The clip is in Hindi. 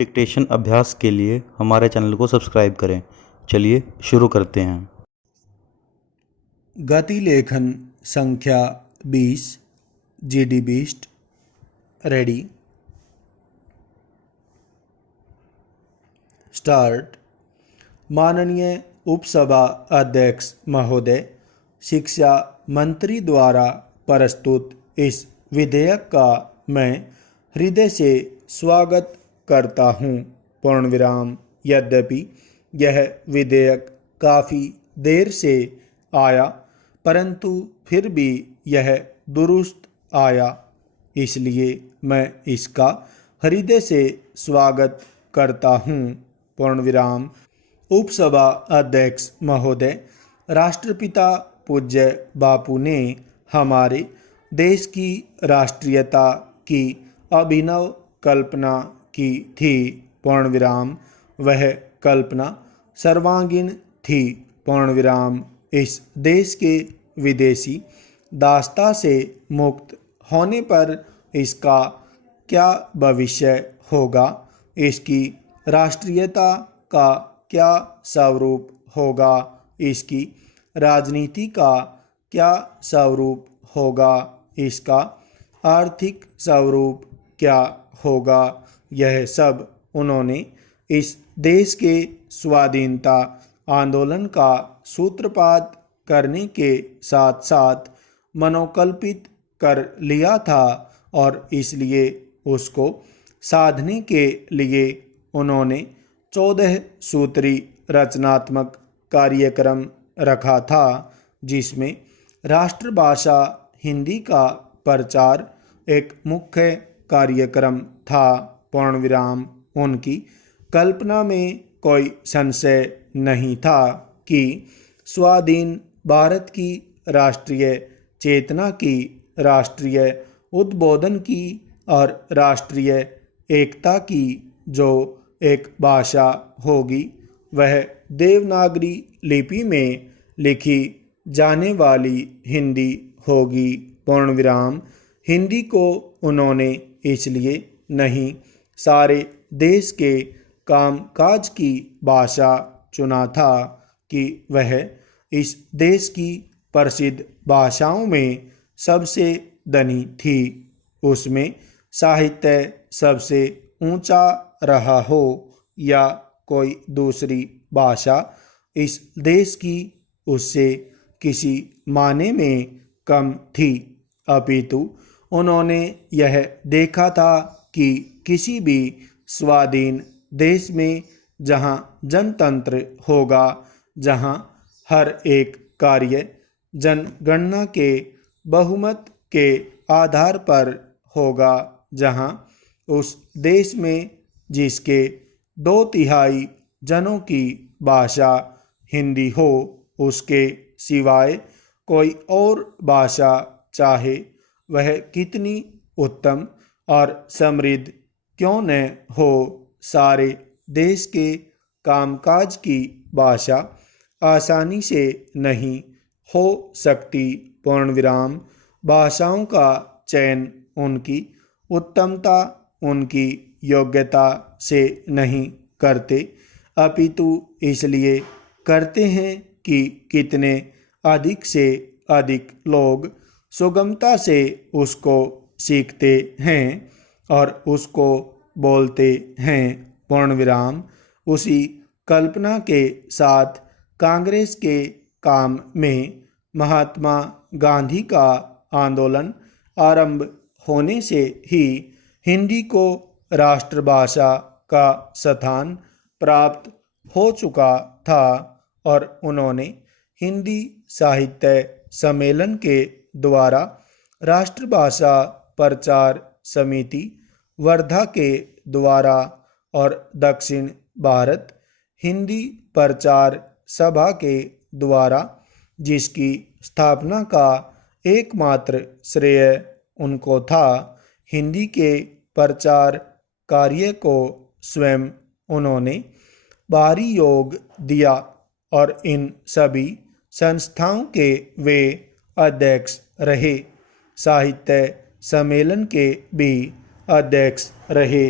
डिक्टेशन अभ्यास के लिए हमारे चैनल को सब्सक्राइब करें। चलिए शुरू करते हैं। गति लेखन संख्या 20 GD बीस्ट रेडी स्टार्ट। माननीय उपसभा अध्यक्ष महोदय, शिक्षा मंत्री द्वारा प्रस्तुत इस विधेयक का मैं हृदय से स्वागत करता हूँ। पूर्णविराम। यद्यपि यह विधेयक काफ़ी देर से आया, परंतु फिर भी यह दुरुस्त आया, इसलिए मैं इसका हृदय से स्वागत करता हूँ। पूर्णविराम। उपसभा अध्यक्ष महोदय, राष्ट्रपिता पूज्य बापू ने हमारे देश की राष्ट्रीयता की अभिनव कल्पना की थी। पूर्णविराम। वह कल्पना सर्वांगीण थी। पूर्णविराम। इस देश के विदेशी दासता से मुक्त होने पर इसका क्या भविष्य होगा, इसकी राष्ट्रीयता का क्या स्वरूप होगा, इसकी राजनीति का क्या स्वरूप होगा, इसका आर्थिक स्वरूप क्या होगा, यह सब उन्होंने इस देश के स्वाधीनता आंदोलन का सूत्रपात करने के साथ साथ मनोकल्पित कर लिया था और इसलिए उसको साधने के लिए उन्होंने 14 सूत्री रचनात्मक कार्यक्रम रखा था, जिसमें राष्ट्रभाषा हिंदी का प्रचार एक मुख्य कार्यक्रम था। पूर्णविराम। उनकी कल्पना में कोई संशय नहीं था कि स्वाधीन भारत की राष्ट्रीय चेतना की, राष्ट्रीय उद्बोधन की और राष्ट्रीय एकता की जो एक भाषा होगी, वह देवनागरी लिपि में लिखी जाने वाली हिंदी होगी। पूर्णविराम। हिंदी को उन्होंने इसलिए नहीं, सारे देश के कामकाज की भाषा चुना था कि वह इस देश की प्रसिद्ध भाषाओं में सबसे धनी थी, उसमें साहित्य सबसे ऊंचा रहा हो या कोई दूसरी भाषा इस देश की उससे किसी मायने में कम थी, अपितु उन्होंने यह देखा था कि किसी भी स्वाधीन देश में जहाँ जनतंत्र होगा, जहाँ हर एक कार्य जनगणना के बहुमत के आधार पर होगा, जहाँ उस देश में जिसके 2/3 जनों की भाषा हिंदी हो, उसके सिवाय कोई और भाषा चाहे वह कितनी उत्तम और समृद्ध क्यों न हो, सारे देश के कामकाज की भाषा आसानी से नहीं हो सकती। पूर्णविराम। भाषाओं का चयन उनकी उत्तमता, उनकी योग्यता से नहीं करते, अपितु इसलिए करते हैं कि कितने अधिक से अधिक लोग सुगमता से उसको सीखते हैं और उसको बोलते हैं। पूर्णविराम। उसी कल्पना के साथ कांग्रेस के काम में महात्मा गांधी का आंदोलन आरंभ होने से ही हिंदी को राष्ट्रभाषा का स्थान प्राप्त हो चुका था और उन्होंने हिंदी साहित्य सम्मेलन के द्वारा राष्ट्रभाषा प्रचार समिति वर्धा के द्वारा और दक्षिण भारत हिंदी प्रचार सभा के द्वारा, जिसकी स्थापना का एकमात्र श्रेय उनको था, हिंदी के प्रचार कार्य को स्वयं उन्होंने भारी योग दिया और इन सभी संस्थाओं के वे अध्यक्ष रहे, साहित्य सम्मेलन के भी अध्यक्ष रहे।